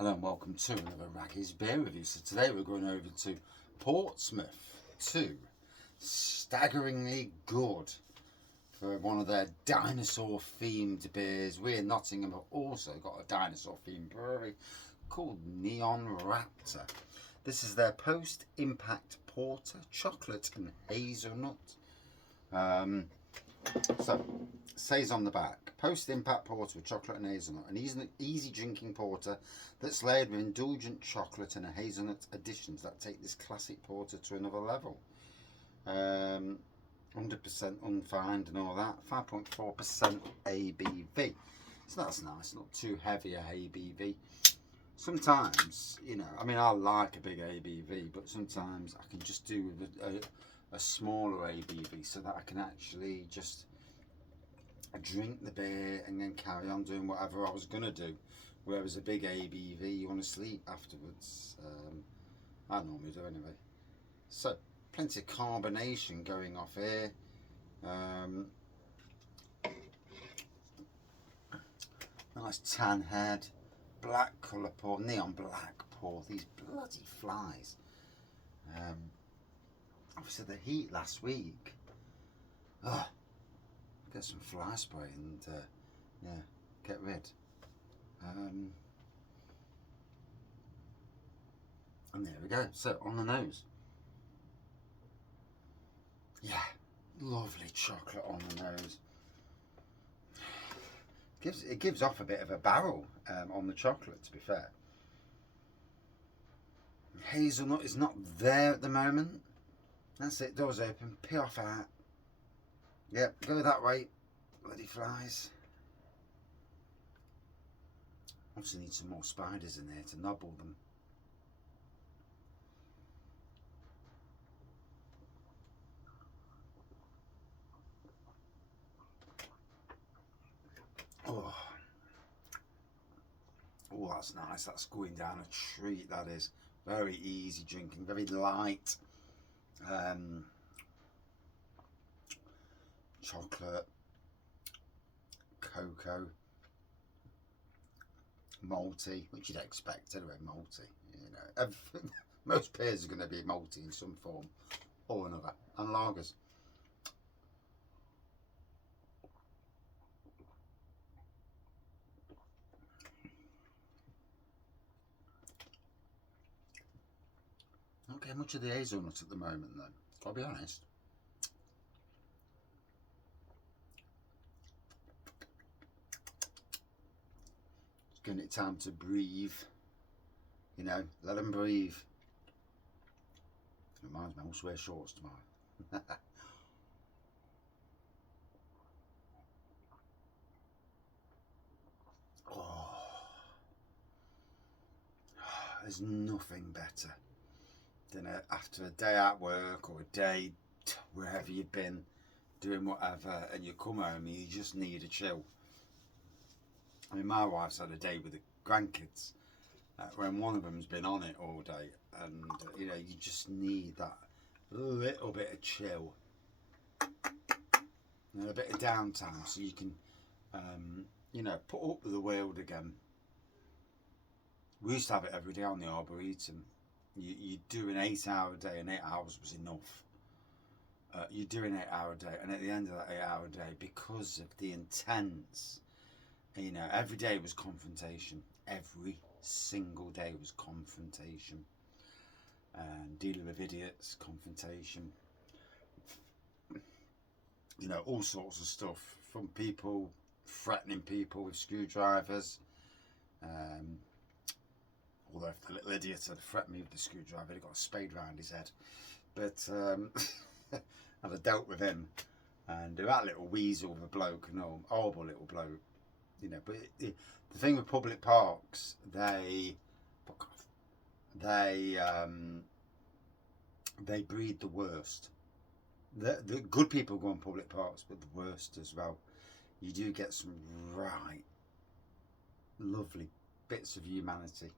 Hello and welcome to another Raggy's beer review. So today we're going over to Portsmouth to Staggeringly Good for one of their dinosaur themed beers. We in Nottingham have also got a dinosaur themed brewery called Neon Raptor. This is their post-impact porter, chocolate and hazelnut. So, says on the back, post-impact porter with chocolate and hazelnut, an easy drinking porter that's layered with indulgent chocolate and hazelnut additions that take this classic porter to another level. 100% unfined and all that, 5.4% ABV. So that's nice, not too heavy a ABV. Sometimes, you know, I mean, I like a big ABV, but sometimes I can just do with a smaller ABV so that I can actually just drink the beer and then carry on doing whatever I was going to do. Whereas a big ABV, you want to sleep afterwards. I normally do anyway. So, plenty of carbonation going off here. Nice tan head, black colour pour, neon black pour. These bloody flies. Obviously the heat last week. Get some fly spray and yeah, get rid. And there we go. So on the nose, yeah, lovely chocolate on the nose. It gives off a bit of a barrel on the chocolate, to be fair. Hazelnut is not there at the moment. That's it, doors open, pee off out. Yep, go that way. Bloody flies. Obviously need some more spiders in there to nobble them. Oh, that's nice. That's going down a treat, that is. Very easy drinking, very light. Chocolate, cocoa, malty, which you'd expect anyway, malty. You know, most beers are going to be malty in some form or another, and lagers. Don't get much of the hazelnut at the moment though, I'll be honest. It's giving it time to breathe, you know, let them breathe. Reminds me, I must wear shorts tomorrow. Oh, there's nothing better than after a day at work or a day wherever you've been doing whatever, and you come home and you just need a chill. I mean, my wife's had a day with the grandkids when one of them's been on it all day, and you know, you just need that little bit of chill and a bit of downtime so you can you know, put up with the world again. We used to have it every day on the Arboretum. You do an 8-hour day, and 8 hours was enough. You do an 8-hour day, and at the end of that 8-hour day, because of the intense, you know, every day was confrontation. Every single day was confrontation. And dealing with idiots, confrontation. You know, all sorts of stuff, from people threatening people with screwdrivers. Although if the little idiot had threatened me with the screwdriver, he'd got a spade round his head. But I'd have dealt with him. And that little weasel of a bloke, no, horrible little bloke, you know. But the thing with public parks, they breed the worst. The good people go on public parks, but the worst as well. You do get some right lovely bits of humanity.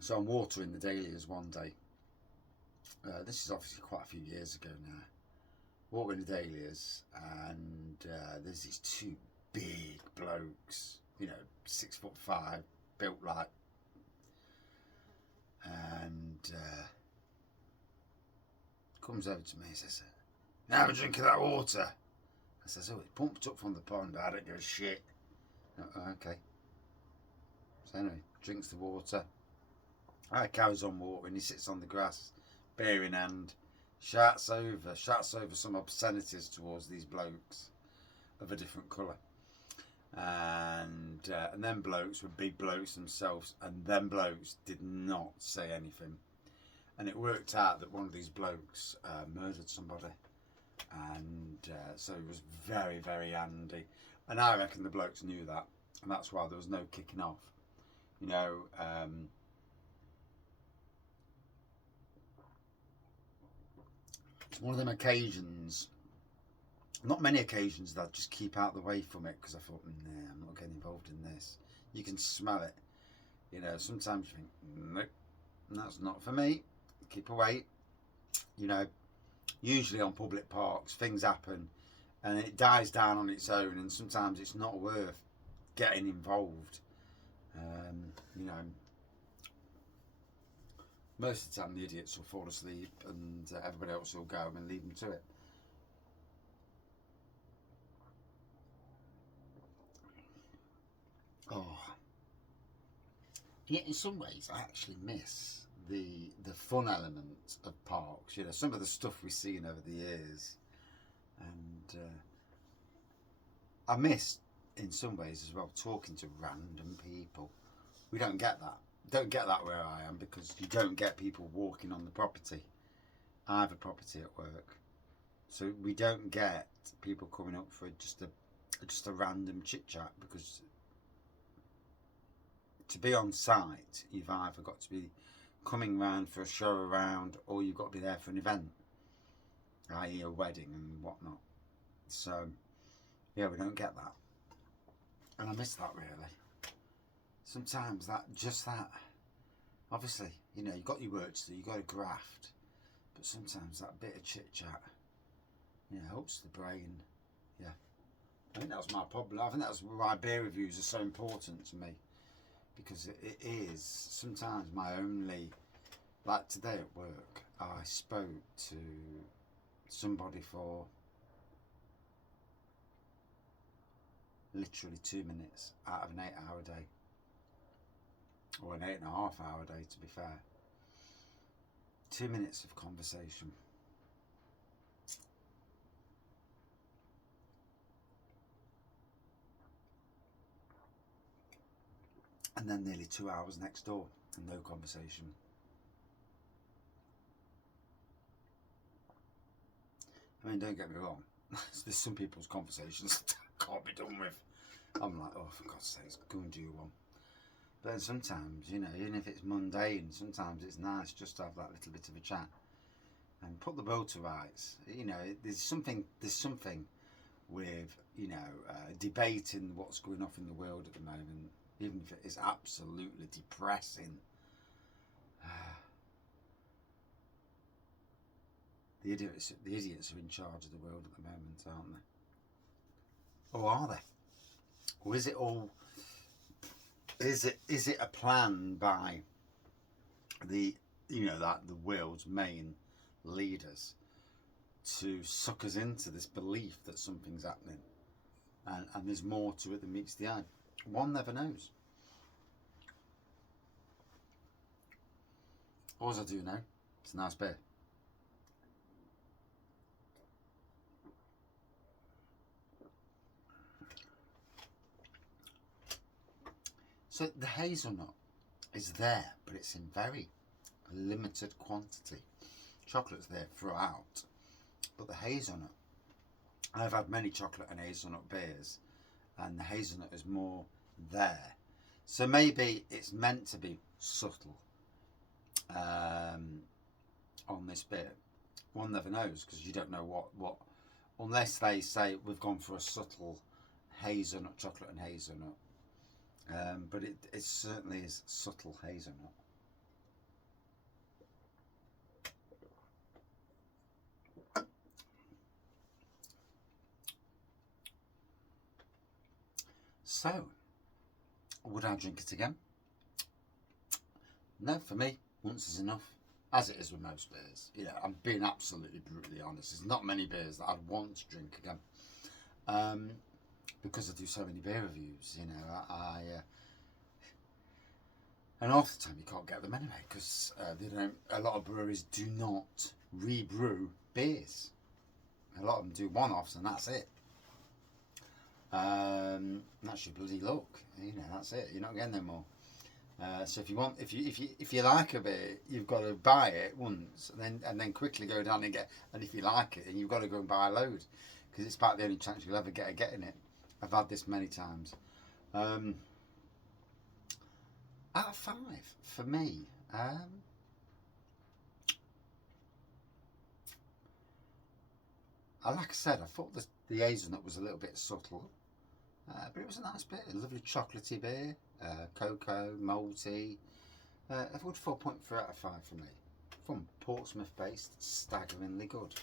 So I'm watering the dahlias one day. This is obviously quite a few years ago now. walking the Dahlias, and there's these two big blokes, 6'5", built like, and comes over to me and says, "Now have a drink of that water." I says, "Oh, it's pumped up from the pond. I don't give a shit." "Oh, okay." So anyway, drinks the water. I carries on walking. He sits on the grass, beer in hand, shouts over some obscenities towards these blokes of a different colour. And them blokes were big blokes themselves, and them blokes did not say anything. And it worked out that one of these blokes murdered somebody, and so it was very, very handy. And I reckon the blokes knew that, and that's why there was no kicking off. It's one of them occasions, not many occasions, that I'd just keep out the way from it, because I thought, nah, I'm not getting involved in this. You can smell it. Sometimes you think, nope, that's not for me. Keep away. Usually on public parks, things happen and it dies down on its own, and sometimes it's not worth getting involved. Most of the time the idiots will fall asleep and everybody else will go and leave them to it. Oh, yeah. In some ways, I actually miss the fun element of parks. Some of the stuff we've seen over the years, and I miss, in some ways as well, talking to random people. We don't get that. Don't get that where I am, because you don't get people walking on the property. I have a property at work, so we don't get people coming up for just a random chit chat, because to be on site, you've either got to be coming round for a show around, or you've got to be there for an event, i.e. a wedding and whatnot. So yeah, we don't get that, and I miss that really. Sometimes that obviously, you've got your work to do, you've got to graft, but sometimes that bit of chit chat, helps the brain. Yeah, I think that's my problem. I think that's why beer reviews are so important to me, because it is sometimes my only, like today at work, I spoke to somebody for literally 2 minutes out of an 8-hour day, or an 8.5-hour day, to be fair. 2 minutes of conversation. And then nearly 2 hours next door and no conversation. I mean, don't get me wrong, there's some people's conversations that can't be done with. I'm like, oh, for God's sake, go and do one. But then sometimes, even if it's mundane, sometimes it's nice just to have that little bit of a chat and put the boat to rights. There's something with, debating what's going on in the world at the moment, even if it is absolutely depressing. The idiots are in charge of the world at the moment, aren't they? Or are they? Or is it all? Is it a plan by the world's main leaders to suck us into this belief that something's happening, and there's more to it than meets the eye? One never knows. All I do know, it's a nice beer. So the hazelnut is there, but it's in very limited quantity. Chocolate's there throughout, but the hazelnut, I've had many chocolate and hazelnut beers, and the hazelnut is more there. So maybe it's meant to be subtle on this beer. One never knows, because you don't know what unless they say we've gone for a subtle hazelnut, chocolate and hazelnut. But it certainly is subtle hazelnut. So, would I drink it again? No, for me, once is enough. As it is with most beers. You know, I'm being absolutely brutally honest. There's not many beers that I'd want to drink again. Because I do so many beer reviews, you know, and half the time you can't get them anyway because a lot of breweries do not rebrew beers. A lot of them do one-offs and that's it. That's your bloody luck, you know. That's it. You're not getting them more. So if you like a beer, you've got to buy it once and then quickly go down and get. And if you like it, then you've got to go and buy a load because it's about the only chance you'll ever get of getting it. I've had this many times. Out of 5 for me. Like I said, I thought the hazelnut was a little bit subtle, but it was a nice beer, a lovely chocolatey beer, cocoa, malty. I would 4.3 out of 5 for me. From Portsmouth based Staggeringly Good.